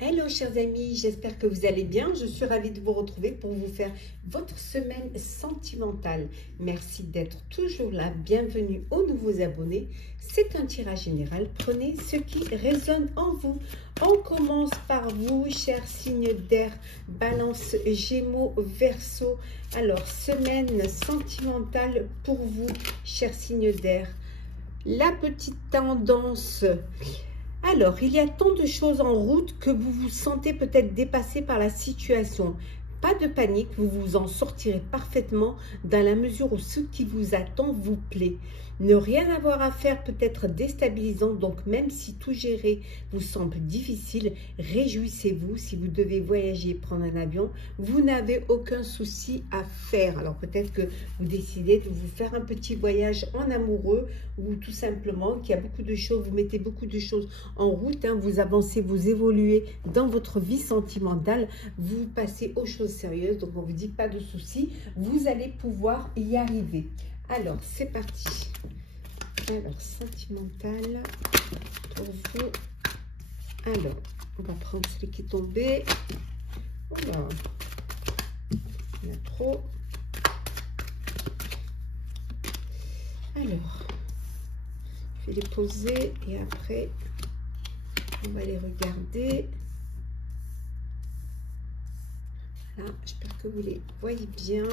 Hello chers amis, j'espère que vous allez bien. Je suis ravie de vous retrouver pour vous faire votre semaine sentimentale. Merci d'être toujours là. Bienvenue aux nouveaux abonnés. C'est un tirage général. Prenez ce qui résonne en vous. On commence par vous, chers signes d'air, Balance, Gémeaux, Verseau. Alors, semaine sentimentale pour vous, chers signes d'air. La petite tendance. Alors, il y a tant de choses en route que vous vous sentez peut-être dépassé par la situation. Pas de panique, vous vous en sortirez parfaitement dans la mesure où ce qui vous attend vous plaît. Ne rien avoir à faire peut être déstabilisant, donc même si tout gérer vous semble difficile, réjouissez-vous. Si vous devez voyager et prendre un avion, vous n'avez aucun souci à faire. Alors peut-être que vous décidez de vous faire un petit voyage en amoureux ou tout simplement qu'il y a beaucoup de choses, vous mettez beaucoup de choses en route, hein, vous avancez, vous évoluez dans votre vie sentimentale, vous passez aux choses sérieuses, donc on vous dit pas de souci, vous allez pouvoir y arriver. Alors, c'est parti. Alors, sentimental pour vous. Alors, on va prendre celui qui est tombé. Voilà. Il y en a trop. Alors, je vais les poser et après, on va les regarder. Voilà, j'espère que vous les voyez bien.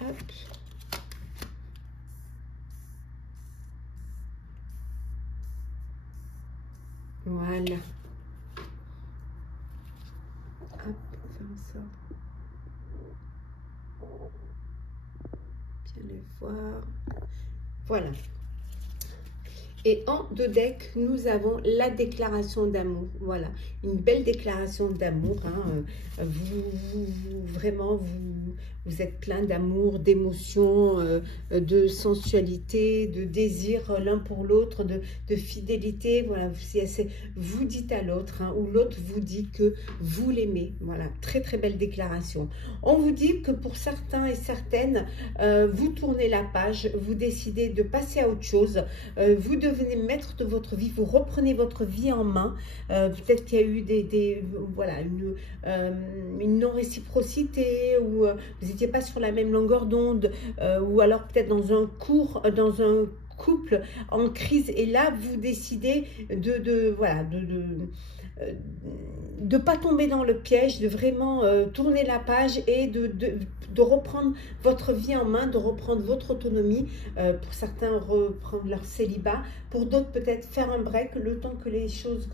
Hop. Voilà. Hop, on va faire en sorte. Bien les voir. Voilà. Et en deux decks, nous avons la déclaration d'amour. Voilà, une belle déclaration d'amour. Hein. Vraiment, vous êtes plein d'amour, d'émotion, de sensualité, de désir l'un pour l'autre, de fidélité. Voilà, vous dites à l'autre, hein, ou l'autre vous dit que vous l'aimez. Voilà, très très belle déclaration. On vous dit que pour certains et certaines, vous tournez la page, vous décidez de passer à autre chose. Vous devenez maître de votre vie, vous reprenez votre vie en main. Peut-être qu'il y a eu voilà, une non-réciprocité, ou vous n'étiez pas sur la même longueur d'onde, ou alors peut-être dans un couple en crise, et là vous décidez de pas tomber dans le piège, de vraiment tourner la page et de reprendre votre vie en main, de reprendre votre autonomie. Pour certains, reprendre leur célibat, pour d'autres peut-être faire un break, le temps que les choses,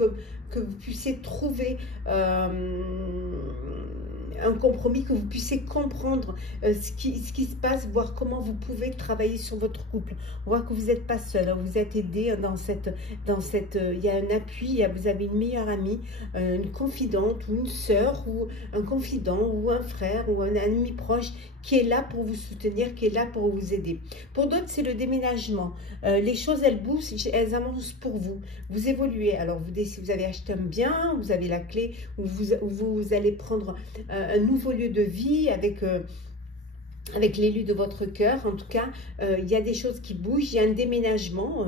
que vous puissiez trouver un compromis, que vous puissiez comprendre ce qui se passe, voir comment vous pouvez travailler sur votre couple. On voit que vous n'êtes pas seul, hein, vous êtes aidé il y a un appui, vous avez une meilleure amie, une confidente ou une sœur, ou un confident ou un frère ou un ami proche qui est là pour vous soutenir, qui est là pour vous aider. Pour d'autres, c'est le déménagement. Les choses, elles bougent, elles avancent pour vous. Vous évoluez. Alors, vous avez acheté un bien, vous avez la clé, où vous allez prendre un nouveau lieu de vie avec l'élu de votre cœur. En tout cas, il y a des choses qui bougent, il y a un déménagement.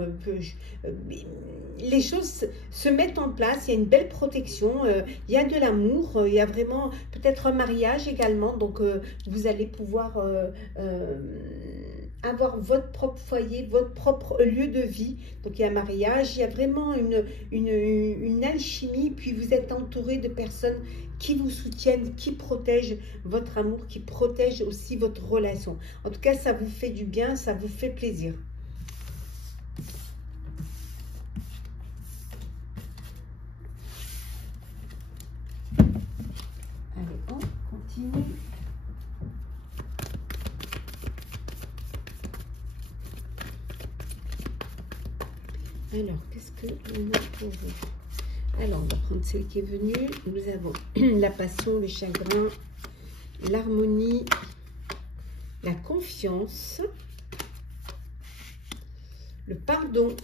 Les choses se mettent en place, il y a une belle protection, il y a de l'amour, il y a vraiment peut-être un mariage également. Donc, vous allez pouvoir avoir votre propre foyer, votre propre lieu de vie. Donc, il y a un mariage, il y a vraiment une alchimie. Puis, vous êtes entouré de personnes qui vous soutiennent, qui protègent votre amour, qui protègent aussi votre relation. En tout cas, ça vous fait du bien, ça vous fait plaisir. Allez, on continue. Alors, qu'est-ce que nous avons pour vous? Alors, on va prendre celle qui est venue. Nous avons la passion, le chagrin, l'harmonie, la confiance, le pardon,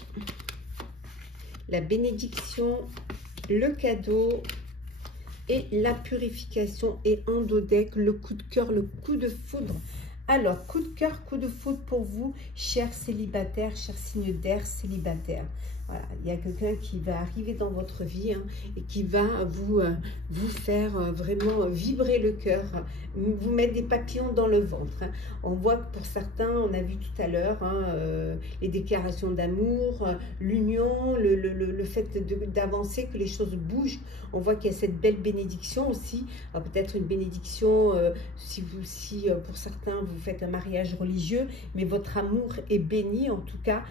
la bénédiction, le cadeau et la purification. Et en dos deck, le coup de cœur, le coup de foudre Alors, coup de cœur, coup de foudre pour vous, chers célibataires, chers signes d'air célibataires. Voilà, il y a quelqu'un qui va arriver dans votre vie hein, et qui va vous faire vraiment vibrer le cœur, vous mettre des papillons dans le ventre. Hein. On voit que pour certains, on a vu tout à l'heure, hein, les déclarations d'amour, l'union, le fait d'avancer, que les choses bougent. On voit qu'il y a cette belle bénédiction aussi. Peut-être une bénédiction si pour certains, vous faites un mariage religieux, mais votre amour est béni, en tout cas,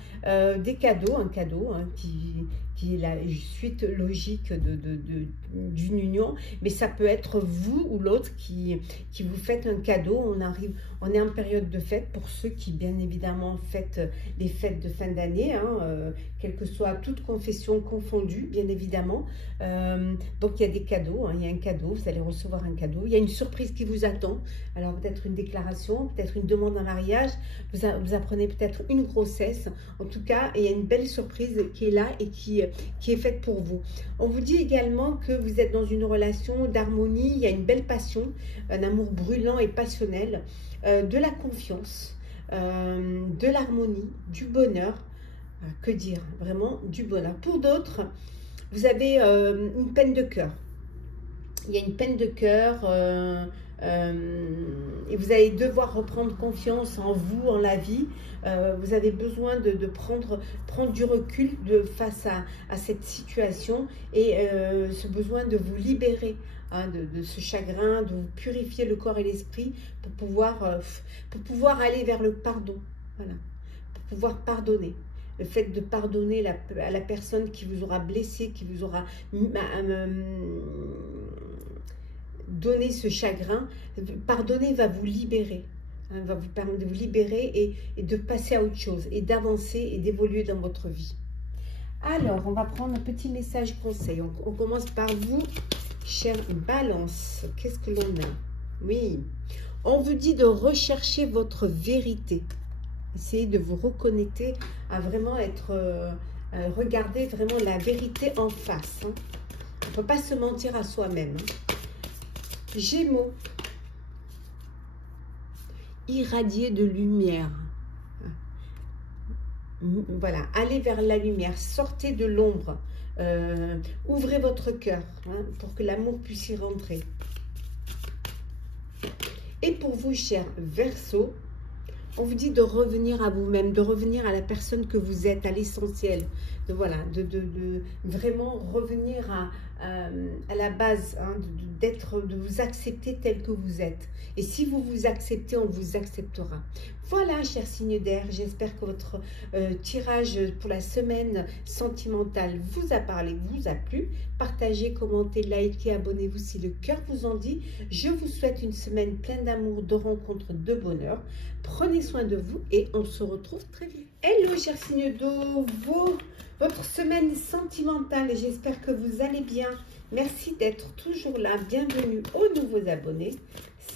des cadeaux, un cadeau hein, qui est la suite logique d'une union, mais ça peut être vous ou l'autre qui vous faites un cadeau. On est en période de fête pour ceux qui, bien évidemment, fêtent les fêtes de fin d'année, hein, quelle que soit toute confession confondue, bien évidemment. Donc, il y a des cadeaux, hein, il y a un cadeau, vous allez recevoir un cadeau. Il y a une surprise qui vous attend. Alors, peut-être une déclaration, peut-être une demande en mariage, vous apprenez peut-être une grossesse. En tout cas, il y a une belle surprise qui est là et qui est faite pour vous. On vous dit également que vous êtes dans une relation d'harmonie, il y a une belle passion, un amour brûlant et passionnel, de la confiance, de l'harmonie, du bonheur. Que dire? Vraiment du bonheur. Pour d'autres, vous avez une peine de cœur. Il y a une peine de cœur et vous allez devoir reprendre confiance en vous, en la vie. Vous avez besoin de prendre du recul face à cette situation et ce besoin de vous libérer hein, de ce chagrin, de vous purifier le corps et l'esprit pour pouvoir aller vers le pardon. Voilà, pour pouvoir pardonner. Le fait de pardonner à la personne qui vous aura blessé, qui vous aura donné ce chagrin, pardonner va vous libérer, hein, va vous permettre de vous libérer et de passer à autre chose, et d'avancer et d'évoluer dans votre vie. Alors, on va prendre un petit message conseil. On commence par vous, chère Balance. Qu'est-ce que l'on a? Oui, on vous dit de rechercher votre vérité. Essayez de vous reconnecter à vraiment regarder vraiment la vérité en face. Hein. On ne peut pas se mentir à soi-même. Hein. Gémeaux. Irradier de lumière. Voilà, allez vers la lumière, sortez de l'ombre. Ouvrez votre cœur hein, pour que l'amour puisse y rentrer. Et pour vous, chers Verseaux, on vous dit de revenir à vous-même, de revenir à la personne que vous êtes, à l'essentiel. De vraiment revenir à la base, hein, de vous accepter tel que vous êtes. Et si vous vous acceptez, on vous acceptera. Voilà, chers signes d'air, j'espère que votre tirage pour la semaine sentimentale vous a parlé, vous a plu. Partagez, commentez, likez, abonnez-vous si le cœur vous en dit. Je vous souhaite une semaine pleine d'amour, de rencontres, de bonheur. Prenez soin de vous et on se retrouve très vite. Hello, chers signes d'eau, votre semaine sentimentale, j'espère que vous allez bien. Merci d'être toujours là. Bienvenue aux nouveaux abonnés.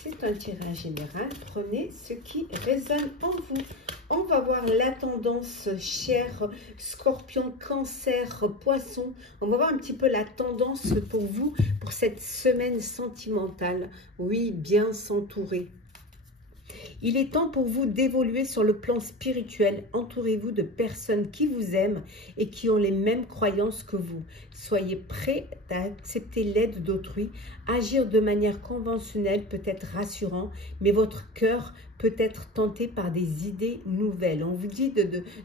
C'est un tirage général. Prenez ce qui résonne en vous. On va voir la tendance, cher Scorpion, Cancer, Poisson. On va voir un petit peu la tendance pour vous, pour cette semaine sentimentale. Oui, bien s'entourer. Il est temps pour vous d'évoluer sur le plan spirituel. Entourez-vous de personnes qui vous aiment et qui ont les mêmes croyances que vous. Soyez prêts à accepter l'aide d'autrui. Agir de manière conventionnelle peut être rassurant, mais votre cœur peut être tenté par des idées nouvelles. On vous dit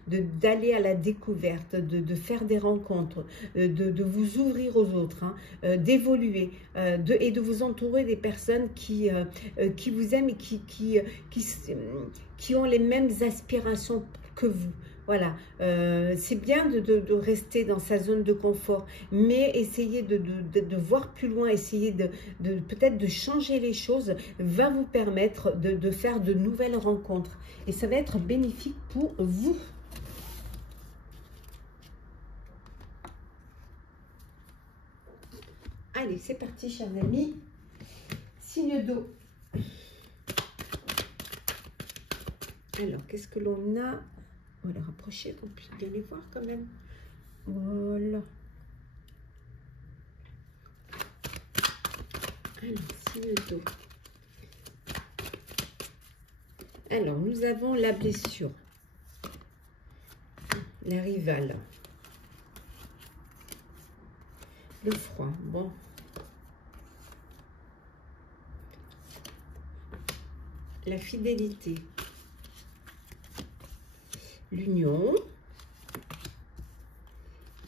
d'aller à la découverte, de faire des rencontres, de vous ouvrir aux autres, hein, d'évoluer et de vous entourer des personnes qui vous aiment et qui ont les mêmes aspirations que vous. Voilà, c'est bien de rester dans sa zone de confort, mais essayez de voir plus loin, essayez peut-être de changer les choses, va vous permettre de faire de nouvelles rencontres. Et ça va être bénéfique pour vous. Allez, c'est parti, chers amis. Signe d'eau. Alors, qu'est-ce que l'on a? On va les rapprocher, qu'on puisse bien les voir quand même. Voilà. Alors, signe d'eau. Alors, nous avons la blessure, la rivale, le froid, bon. La fidélité, l'union,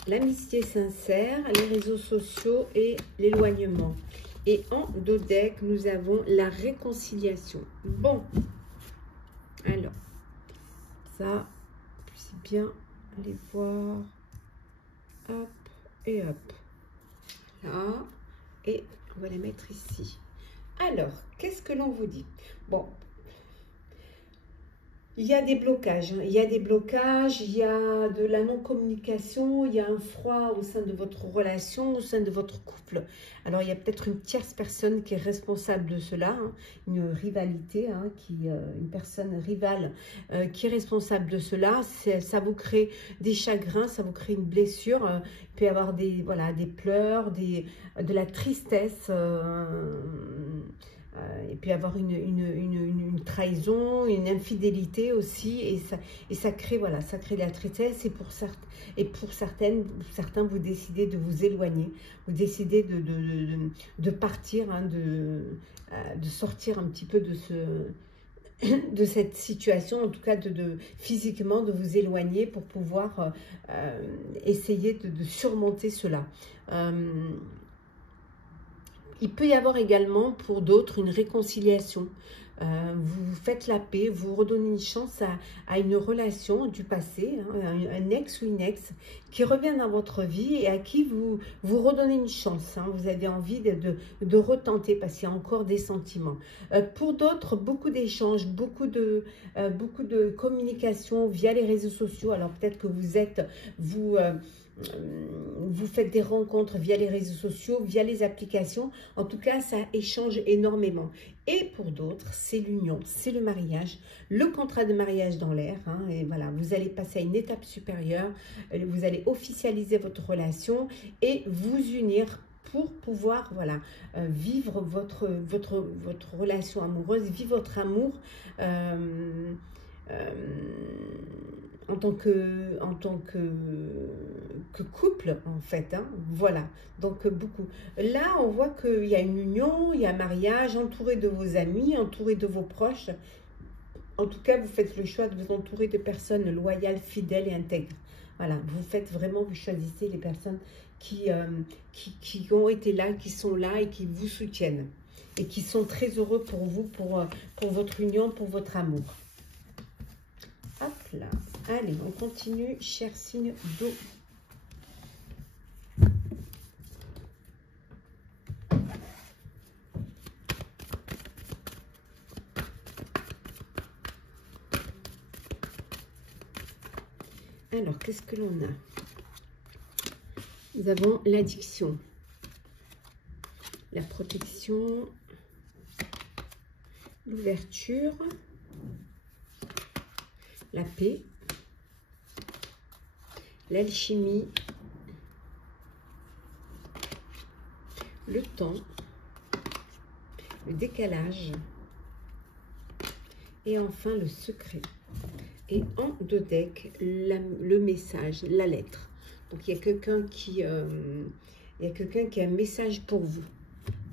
l'amitié sincère, les réseaux sociaux et l'éloignement. Et en dos deck, nous avons la réconciliation. Bon, alors, ça, c'est bien les voir. Hop et hop. Là, et on va les mettre ici. Alors, qu'est-ce que l'on vous dit? Bon, il y a des blocages, hein. Il y a des blocages, il y a de la non-communication, il y a un froid au sein de votre relation, au sein de votre couple. Alors, il y a peut-être une tierce personne qui est responsable de cela, hein, une rivalité, hein, une personne rivale qui est responsable de cela. Ça vous crée des chagrins, ça vous crée une blessure. Il peut y avoir des, voilà, des pleurs, de la tristesse. Et puis avoir une trahison, une infidélité aussi, et ça crée, voilà, ça crée de la tristesse. Et pour certains, vous décidez de vous éloigner, vous décidez de partir, hein, de sortir un petit peu de cette situation, en tout cas physiquement de vous éloigner pour pouvoir essayer de surmonter cela. Il peut y avoir également pour d'autres une réconciliation. Vous faites la paix, vous redonnez une chance à une relation du passé, hein, un ex ou une ex qui revient dans votre vie et à qui vous redonnez une chance. Hein, vous avez envie de retenter parce qu'il y a encore des sentiments. Pour d'autres, beaucoup d'échanges, beaucoup de communication via les réseaux sociaux. Alors peut-être que vous faites des rencontres via les réseaux sociaux, via les applications. En tout cas, ça échange énormément. Et pour d'autres, c'est l'union, c'est le mariage, le contrat de mariage dans l'air. Hein, et voilà, vous allez passer à une étape supérieure. Vous allez officialiser votre relation et vous unir pour pouvoir, voilà, vivre votre relation amoureuse, vivre votre amour en tant que couple, en fait, hein, voilà, donc beaucoup. Là, on voit qu'il y a une union, il y a un mariage, entouré de vos amis, entouré de vos proches. En tout cas, vous faites le choix de vous entourer de personnes loyales, fidèles et intègres. Voilà, vous choisissez les personnes qui ont été là, qui sont là et qui vous soutiennent. Et qui sont très heureux pour vous, pour votre union, pour votre amour. Hop là. Allez, on continue, cher signe d'eau. Alors, qu'est-ce que l'on a? Nous avons l'addiction, la protection, l'ouverture, la paix, l'alchimie, le temps, le décalage et enfin le secret. Et en deux decks, le message, la lettre. Donc il y a quelqu'un qui a un message pour vous.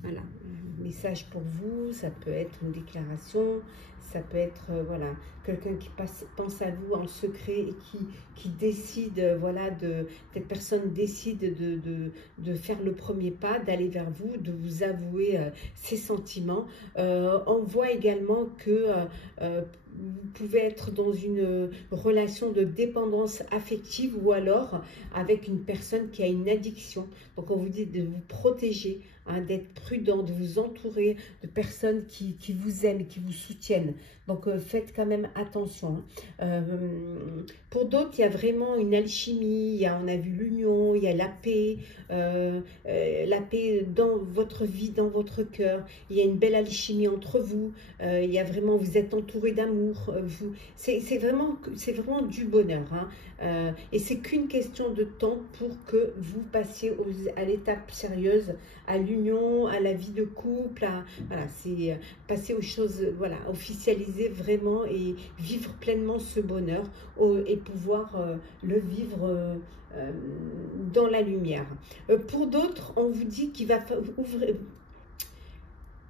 Voilà, un message pour vous, ça peut être une déclaration, ça peut être voilà, quelqu'un qui pense à vous en secret et qui décide, voilà, cette personne décide de faire le premier pas, d'aller vers vous, de vous avouer ses sentiments. On voit également que vous pouvez être dans une relation de dépendance affective ou alors avec une personne qui a une addiction. Donc on vous dit de vous protéger, hein, d'être prudent, de vous entourer de personnes qui vous aiment, qui vous soutiennent. Donc faites quand même attention. Hein. Pour d'autres, il y a vraiment une alchimie, on a vu l'union, il y a la paix dans votre vie, dans votre cœur. Il y a une belle alchimie entre vous. Il y a vraiment, vous êtes entouré d'amour. C'est vraiment du bonheur. Hein. Et c'est qu'une question de temps pour que vous passiez à l'étape sérieuse, à l'union, à la vie de couple, voilà, c'est passer aux choses, voilà, officialiser vraiment et vivre pleinement ce bonheur et pouvoir le vivre dans la lumière. Pour d'autres, on vous dit qu'il va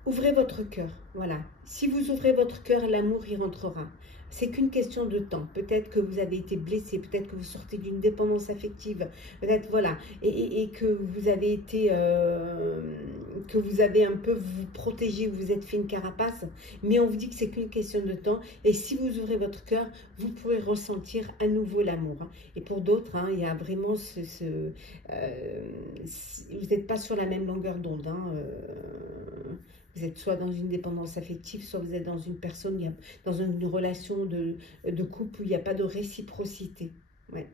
ouvrez votre cœur, voilà. Si vous ouvrez votre cœur, l'amour y rentrera. C'est qu'une question de temps. Peut-être que vous avez été blessé, peut-être que vous sortez d'une dépendance affective, peut-être, voilà, et que vous avez été, que vous avez un peu vous protégé, vous êtes fait une carapace, mais on vous dit que c'est qu'une question de temps. Et si vous ouvrez votre cœur, vous pourrez ressentir à nouveau l'amour. Et pour d'autres, il y a vraiment vous n'êtes pas sur la même longueur d'onde. Vous êtes soit dans une dépendance affective, soit vous êtes dans une personne, dans une relation de couple où il n'y a pas de réciprocité. Ouais.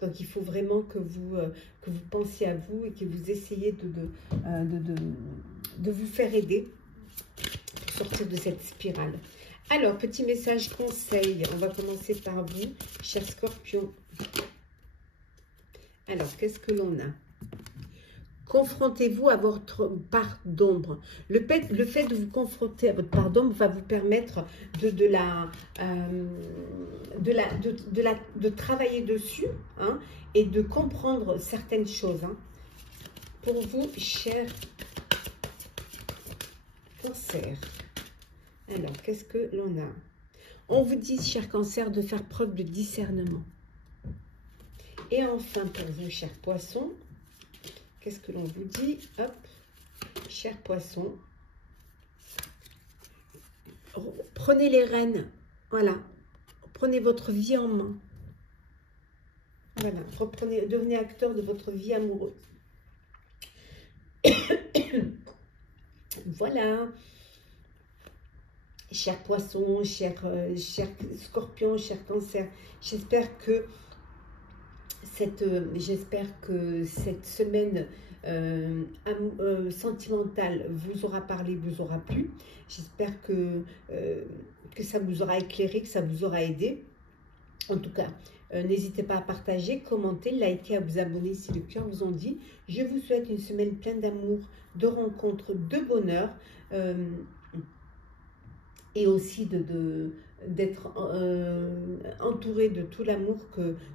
Donc, il faut vraiment que vous pensiez à vous et que vous essayez de vous faire aider pour sortir de cette spirale. Alors, petit message conseil. On va commencer par vous, cher Scorpion. Alors, qu'est-ce que l'on a ? Confrontez-vous à votre part d'ombre. Le fait de vous confronter à votre part d'ombre va vous permettre de travailler dessus et de comprendre certaines choses. Pour vous, cher Cancer. Alors, qu'est-ce que l'on a? On vous dit, cher Cancer, de faire preuve de discernement. Et enfin, pour vous, cher Poisson, qu'est-ce que l'on vous dit? Hop, cher Poisson, prenez les rênes, voilà, prenez votre vie en main, voilà, devenez acteur de votre vie amoureuse. Voilà, cher Poisson, cher Scorpion, cher Cancer, j'espère que cette semaine sentimentale vous aura parlé, vous aura plu. J'espère que ça vous aura éclairé, que ça vous aura aidé. En tout cas, n'hésitez pas à partager, commenter, liker, à vous abonner si le cœur vous en dit. Je vous souhaite une semaine pleine d'amour, de rencontres, de bonheur et aussi d'être entouré de tout l'amour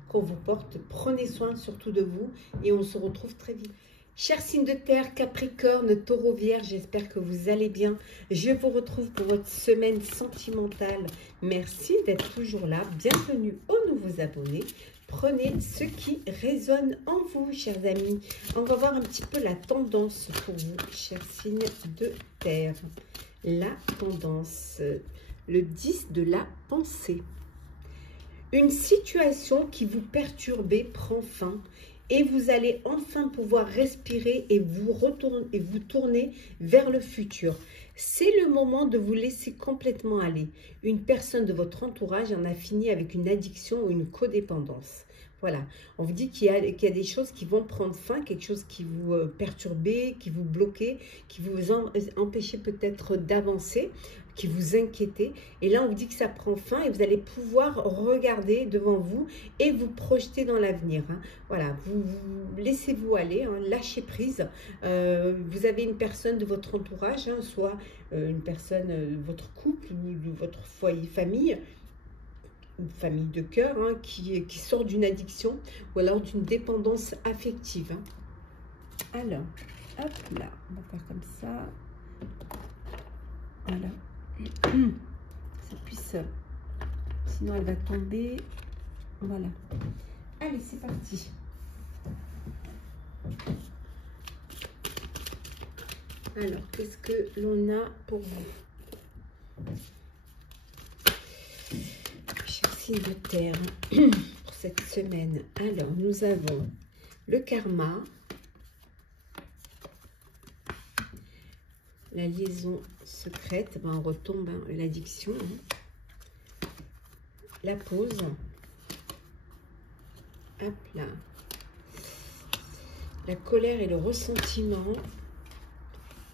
qu'on vous porte. Prenez soin surtout de vous et on se retrouve très vite. Chers signes de terre, Capricorne, Taureau, Vierge, j'espère que vous allez bien. Je vous retrouve pour votre semaine sentimentale. Merci d'être toujours là. Bienvenue aux nouveaux abonnés. Prenez ce qui résonne en vous, chers amis. On va voir un petit peu la tendance pour vous, chers signes de terre. La tendance, le 10 de la pensée. Une situation qui vous perturbait prend fin et vous allez enfin pouvoir respirer et vous tourner vers le futur. C'est le moment de vous laisser complètement aller. Une personne de votre entourage en a fini avec une addiction ou une codépendance. Voilà, on vous dit qu'il y a des choses qui vont prendre fin, quelque chose qui vous perturbait, qui vous bloquait, qui vous empêchait peut-être d'avancer, qui vous inquiétait. Et là, on vous dit que ça prend fin et vous allez pouvoir regarder devant vous et vous projeter dans l'avenir. Voilà, vous laissez-vous aller, lâchez prise. Vous avez une personne de votre entourage, soit une personne de votre couple ou de votre foyer, famille, une famille de cœur qui sort d'une addiction ou alors d'une dépendance affective. Alors, hop là, on va faire comme ça. Voilà. Ça puisse, sinon elle va tomber. Voilà. Allez, c'est parti. Alors, qu'est-ce que l'on a pour vous? De terre pour cette semaine. Alors, nous avons le karma, la liaison secrète, on retombe, l'addiction, la pause, hop là, la colère et le ressentiment,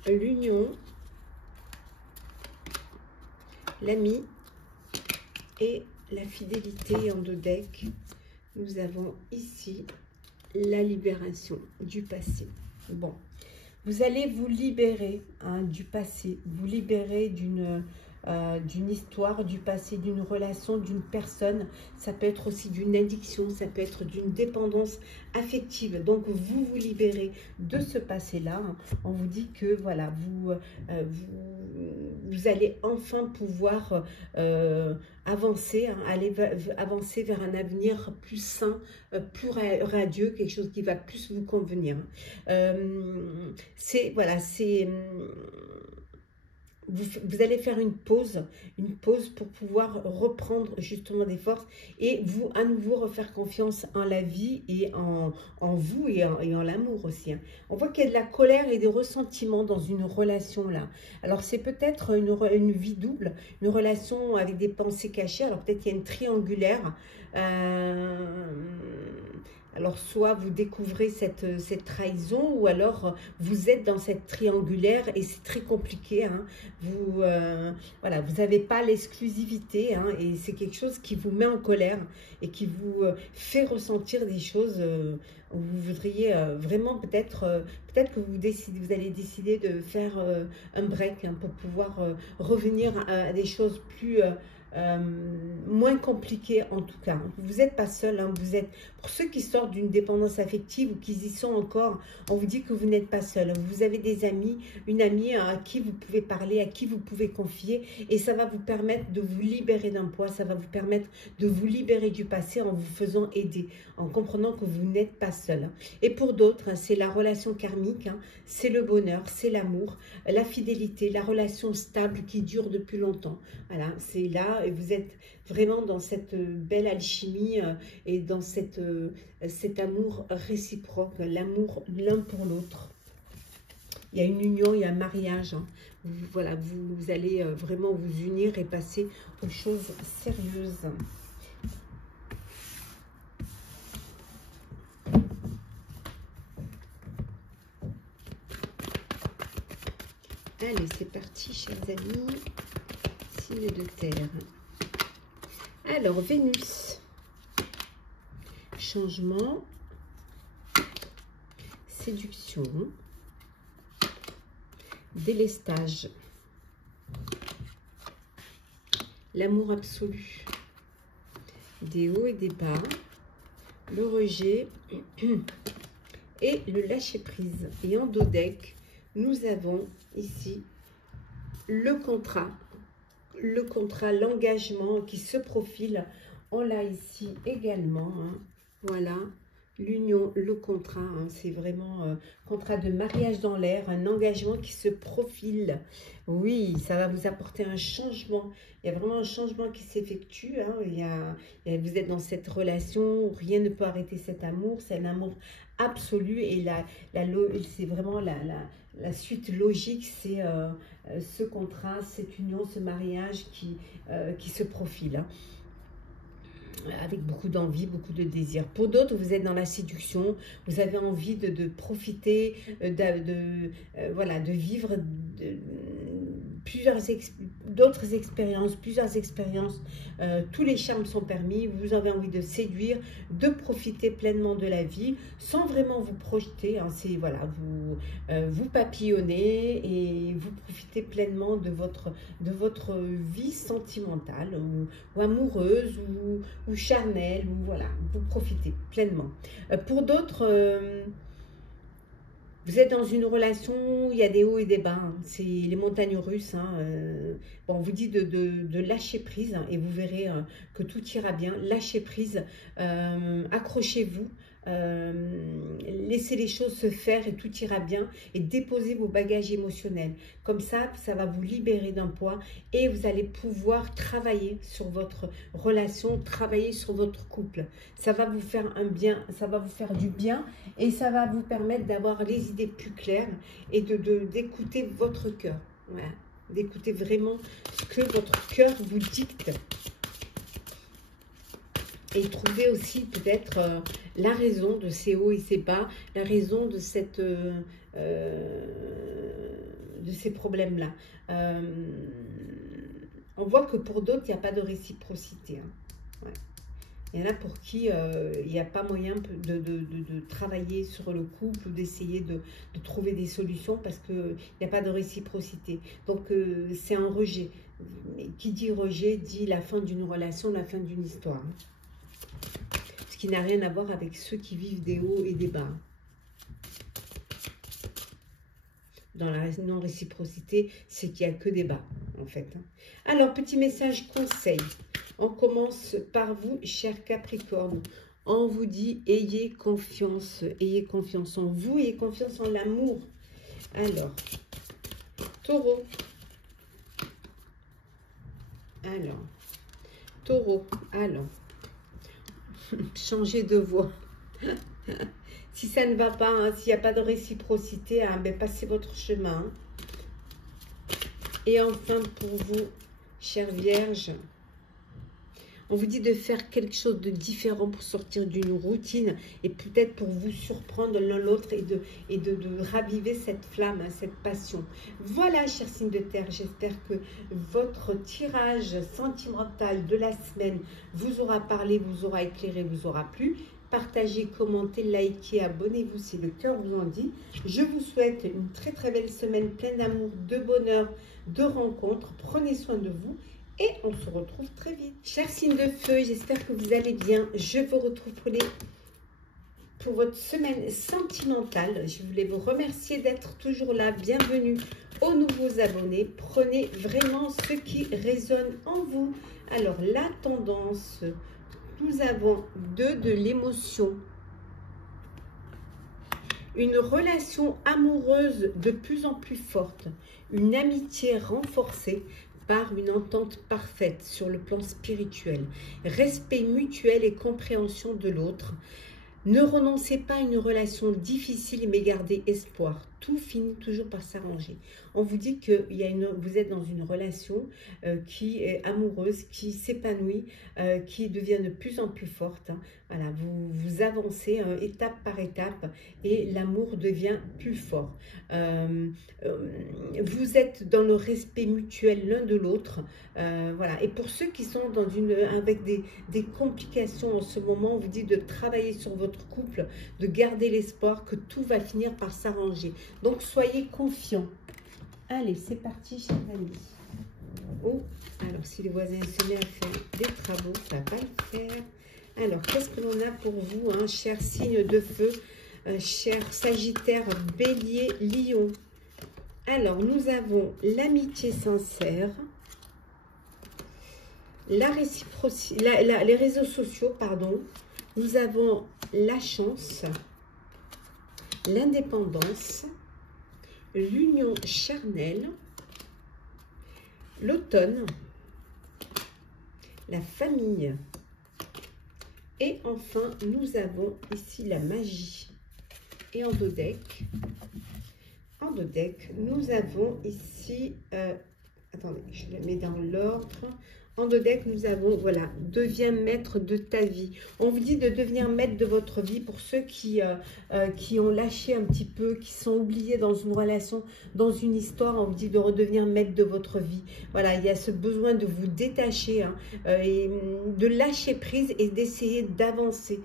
l'union, l'ami et la fidélité en 2 decks. Nous avons ici la libération du passé. Bon, Vous allez vous libérer hein, du passé, vous libérer d'une histoire du passé, d'une relation, d'une personne. Ça peut être aussi d'une addiction, ça peut être d'une dépendance affective. Donc, vous vous libérez de ce passé-là. On vous dit que, voilà, vous allez enfin pouvoir avancer, hein, avancer vers un avenir plus sain, plus radieux, quelque chose qui va plus vous convenir. Voilà, c'est... Vous allez faire une pause pour pouvoir reprendre justement des forces et vous à nouveau refaire confiance en la vie et en vous et en l'amour aussi. Hein. On voit qu'il y a de la colère et des ressentiments dans une relation là. Alors c'est peut-être une vie double, une relation avec des pensées cachées. Alors peut-être qu'il y a une triangulaire. Alors, soit vous découvrez cette trahison, ou alors vous êtes dans cette triangulaire et c'est très compliqué. Hein. Voilà, vous n'avez pas l'exclusivité hein, et c'est quelque chose qui vous met en colère et qui vous fait ressentir des choses où vous voudriez vraiment peut-être que vous allez décider de faire un break hein, pour pouvoir revenir à des choses plus... moins compliqué en tout cas. Vous n'êtes pas seul, hein, vous êtes, pour ceux qui sortent d'une dépendance affective ou qui y sont encore, on vous dit que vous n'êtes pas seul. Vous avez des amis, une amie à qui vous pouvez parler, à qui vous pouvez confier et ça va vous permettre de vous libérer d'un poids, ça va vous permettre de vous libérer du passé en vous faisant aider, en comprenant que vous n'êtes pas seul. Et pour d'autres, c'est la relation karmique, hein, c'est le bonheur, c'est l'amour, la fidélité, la relation stable qui dure depuis longtemps. Voilà, c'est là et vous êtes vraiment dans cette belle alchimie et dans cet amour réciproque, l'amour l'un pour l'autre. Il y a une union, il y a un mariage. Hein. Voilà, vous allez vraiment vous unir et passer aux choses sérieuses. Allez, c'est parti, chers amis. Signe de terre. Alors, Vénus. Changement. Séduction. Délestage. L'amour absolu. Des hauts et des bas. Le rejet. Et le lâcher-prise. Et en dos deck, nous avons ici le contrat, l'engagement qui se profile. On l'a ici également. Hein. Voilà, l'union, le contrat. Hein. C'est vraiment contrat de mariage dans l'air, un engagement qui se profile. Oui, ça va vous apporter un changement. Il y a vraiment un changement qui s'effectue. Hein. Vous êtes dans cette relation où rien ne peut arrêter cet amour. C'est un amour absolu et c'est vraiment la suite logique, c'est ce contrat, cette union, ce mariage qui se profile. Hein. Avec beaucoup d'envie, beaucoup de désir. Pour d'autres, vous êtes dans la séduction, vous avez envie de profiter, voilà, de vivre d'autres expériences, plusieurs expériences. Tous les charmes sont permis, vous avez envie de séduire, de profiter pleinement de la vie, sans vraiment vous projeter. Hein, voilà, vous papillonnez et vous profitez pleinement de votre vie sentimentale ou amoureuse ou charnel, ou voilà, vous profitez pleinement. Pour d'autres, vous êtes dans une relation où il y a des hauts et des bas, hein. C'est les montagnes russes. Hein. Bon, on vous dit de lâcher prise hein, et vous verrez que tout ira bien. Lâchez prise, accrochez-vous. Laissez les choses se faire et tout ira bien et déposez vos bagages émotionnels. Comme ça va vous libérer d'un poids et vous allez pouvoir travailler sur votre relation, travailler sur votre couple. Ça va vous faire un bien, ça va vous faire du bien et ça va vous permettre d'avoir les idées plus claires et d'écouter votre cœur. Voilà. D'écouter vraiment ce que votre cœur vous dicte. Et trouver aussi peut-être la raison de ces hauts et ces bas, la raison de ces problèmes-là. On voit que pour d'autres, il n'y a pas de réciprocité. Hein. Ouais. Il y en a pour qui il n'y a pas moyen de travailler sur le couple ou d'essayer de trouver des solutions parce qu'il n'y a pas de réciprocité. Donc, c'est un rejet. Qui dit rejet dit la fin d'une relation, la fin d'une histoire. Ce qui n'a rien à voir avec ceux qui vivent des hauts et des bas. Dans la non-réciprocité, c'est qu'il n'y a que des bas, en fait. Alors, petit message conseil. On commence par vous, cher Capricorne. On vous dit, ayez confiance en vous, ayez confiance en l'amour. Alors, Taureau. Alors, Taureau, alors, changez de voix. Si ça ne va pas, hein, s'il n'y a pas de réciprocité, hein, ben passez votre chemin. Et enfin, pour vous, chère Vierge, on vous dit de faire quelque chose de différent pour sortir d'une routine et peut-être pour vous surprendre l'un l'autre et de raviver cette flamme, hein, cette passion. Voilà, chers signes de terre, j'espère que votre tirage sentimental de la semaine vous aura parlé, vous aura éclairé, vous aura plu. Partagez, commentez, likez, abonnez-vous si le cœur vous en dit. Je vous souhaite une très très belle semaine pleine d'amour, de bonheur, de rencontres. Prenez soin de vous. Et on se retrouve très vite. Chers signes de feu, j'espère que vous allez bien. Je vous retrouve pour votre semaine sentimentale. Je voulais vous remercier d'être toujours là. Bienvenue aux nouveaux abonnés. Prenez vraiment ce qui résonne en vous. Alors, la tendance, nous avons de l'émotion. Une relation amoureuse de plus en plus forte. Une amitié renforcée par une entente parfaite sur le plan spirituel, respect mutuel et compréhension de l'autre. Ne renoncez pas à une relation difficile, mais gardez espoir. Tout finit toujours par s'arranger. On vous dit que vous êtes dans une relation qui est amoureuse, qui s'épanouit, qui devient de plus en plus forte. Hein. Voilà, vous avancez étape par étape et l'amour devient plus fort. Vous êtes dans le respect mutuel l'un de l'autre. Voilà. Et pour ceux qui sont avec des complications en ce moment, on vous dit de travailler sur votre couple, de garder l'espoir que tout va finir par s'arranger. Donc, soyez confiants. Allez, c'est parti, chers amis. Oh, alors, si les voisins se mettent à faire des travaux, ça va le faire. Alors, qu'est-ce que l'on a pour vous, hein, chers signes de feu, chers Sagittaire, Bélier, Lion. Alors, nous avons l'amitié sincère, la réciprocité, les réseaux sociaux, pardon. Nous avons la chance, l'indépendance, l'union charnelle, l'automne, la famille. Et enfin, nous avons ici la magie. Et en dos deck, nous avons ici, attendez, je la mets dans l'ordre. En dos deck, nous avons, voilà, deviens maître de ta vie. On vous dit de devenir maître de votre vie pour ceux qui ont lâché un petit peu, qui sont oubliés dans une relation, dans une histoire. On vous dit de redevenir maître de votre vie. Voilà, il y a ce besoin de vous détacher hein, et de lâcher prise et d'essayer d'avancer.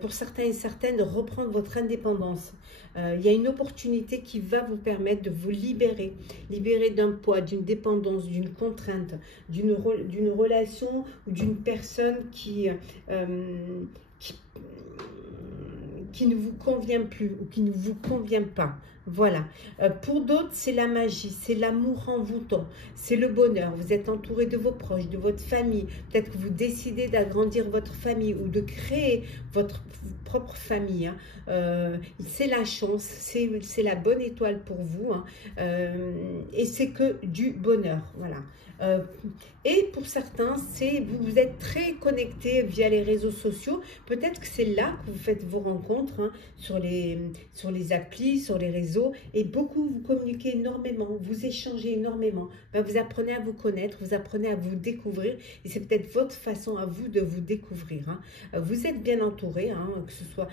Pour certains et certaines, de reprendre votre indépendance. Il y a une opportunité qui va vous permettre de vous libérer d'un poids, d'une dépendance, d'une contrainte, d'une relation ou d'une personne qui ne vous convient plus ou qui ne vous convient pas. Voilà. Pour d'autres, c'est la magie, c'est l'amour envoûtant, c'est le bonheur. Vous êtes entouré de vos proches, de votre famille. Peut-être que vous décidez d'agrandir votre famille ou de créer votre propre famille. Hein. C'est la chance, c'est la bonne étoile pour vous. Hein. Et c'est que du bonheur. Voilà. Et pour certains, vous êtes très connectés via les réseaux sociaux. Peut-être que c'est là que vous faites vos rencontres, hein, sur les applis, sur les réseaux réseaux et beaucoup vous communiquez énormément, vous échangez énormément. Ben, vous apprenez à vous connaître, vous apprenez à vous découvrir et c'est peut-être votre façon à vous de vous découvrir. Hein. Vous êtes bien entouré, hein, que ce soit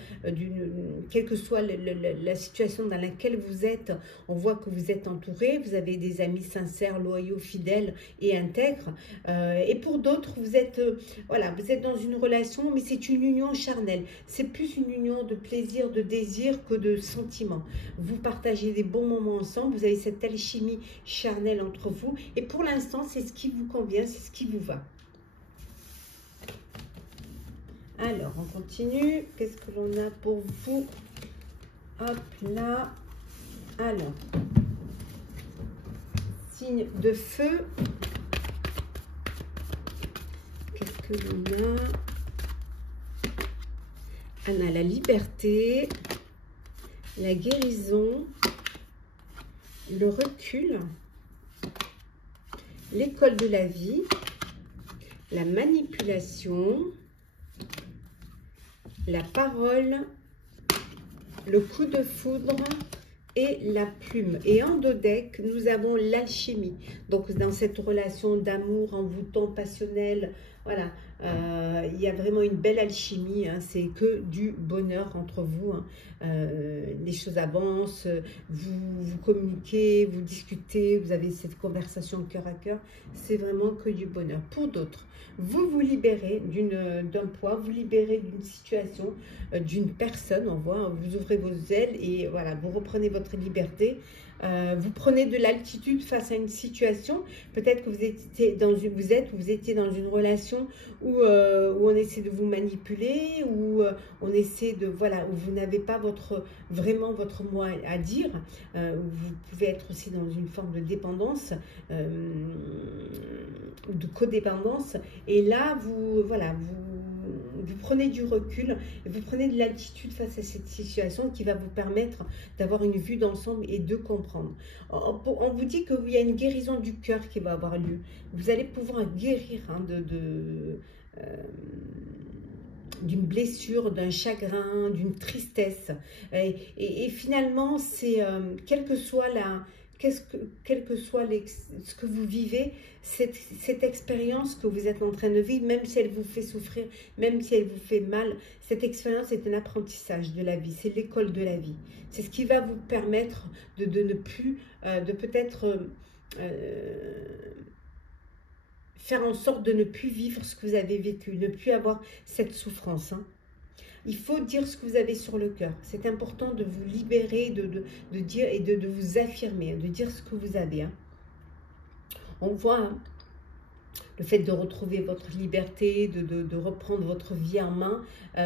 quelle que soit la situation dans laquelle vous êtes, on voit que vous êtes entouré, vous avez des amis sincères, loyaux, fidèles et intègres. Et pour d'autres, vous êtes, voilà, vous êtes dans une relation, mais c'est une union charnelle. C'est plus une union de plaisir, de désir que de sentiment. Vous partagez des bons moments ensemble, vous avez cette alchimie charnelle entre vous. Et pour l'instant, c'est ce qui vous convient, c'est ce qui vous va. Alors, on continue. Qu'est-ce que l'on a pour vous? Hop là. Alors, signe de feu. Qu'est-ce que l'on a? On a la liberté, la guérison, le recul, l'école de la vie, la manipulation, la parole, le coup de foudre et la plume. Et en dos deck, nous avons l'alchimie. Donc, dans cette relation d'amour envoûtant, passionnel, voilà, il y a vraiment une belle alchimie. Hein, c'est que du bonheur entre vous. Hein. Les choses avancent, vous communiquez, vous discutez, vous avez cette conversation cœur à cœur. C'est vraiment que du bonheur. Pour d'autres, vous vous libérez d'un poids, vous libérez d'une situation, d'une personne, on voit, vous ouvrez vos ailes et voilà, vous reprenez votre liberté. Vous prenez de l'altitude face à une situation. Peut-être que vous étiez dans une relation où on essaie de vous manipuler, où on essaie de, voilà, où vous n'avez pas vraiment votre mot à dire. Vous pouvez être aussi dans une forme de dépendance, de codépendance. Et là, vous prenez du recul, et vous prenez de l'altitude face à cette situation qui va vous permettre d'avoir une vue d'ensemble et de comprendre. On vous dit qu'il y a une guérison du cœur qui va avoir lieu. Vous allez pouvoir guérir hein, d'une blessure, d'un chagrin, d'une tristesse. Et finalement, c'est quelle que soit ce que vous vivez, cette expérience que vous êtes en train de vivre, même si elle vous fait souffrir, même si elle vous fait mal, cette expérience est un apprentissage de la vie, c'est l'école de la vie. C'est ce qui va vous permettre de ne plus, de peut-être faire en sorte de ne plus vivre ce que vous avez vécu, ne plus avoir cette souffrance. Hein. Il faut dire ce que vous avez sur le cœur. C'est important de vous libérer, de dire et de vous affirmer, de dire ce que vous avez. Hein. On voit hein, le fait de retrouver votre liberté, de reprendre votre vie en main,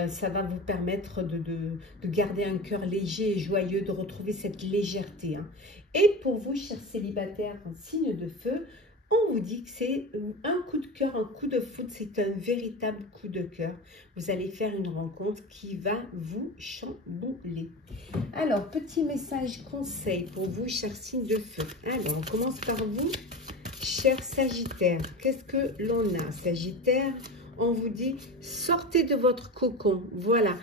ça va vous permettre de garder un cœur léger et joyeux, de retrouver cette légèreté. Hein. Et pour vous, chers célibataires en signe de feu, on vous dit que c'est un coup de cœur, un coup de foudre, c'est un véritable coup de cœur. Vous allez faire une rencontre qui va vous chambouler. Alors, petit message conseil pour vous, chers signes de feu. Alors, on commence par vous, chers Sagittaires. Qu'est-ce que l'on a, Sagittaire? On vous dit, sortez de votre cocon, voilà,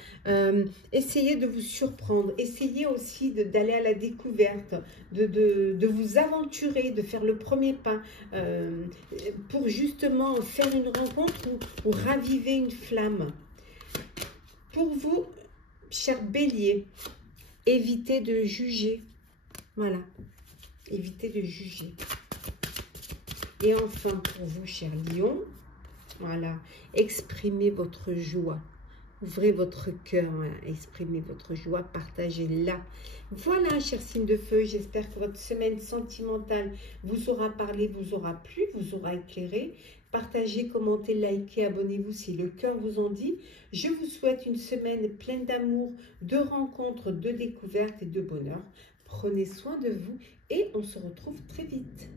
essayez de vous surprendre, essayez aussi d'aller à la découverte, de vous aventurer, de faire le premier pas, pour justement faire une rencontre ou raviver une flamme. Pour vous, chers Béliers, évitez de juger, voilà, évitez de juger. Et enfin, pour vous, chers Lions, voilà, exprimez votre joie. Ouvrez votre cœur, voilà, exprimez votre joie, partagez-la. Voilà, chers signes de feu, j'espère que votre semaine sentimentale vous aura parlé, vous aura plu, vous aura éclairé. Partagez, commentez, likez, abonnez-vous si le cœur vous en dit. Je vous souhaite une semaine pleine d'amour, de rencontres, de découvertes et de bonheur. Prenez soin de vous et on se retrouve très vite.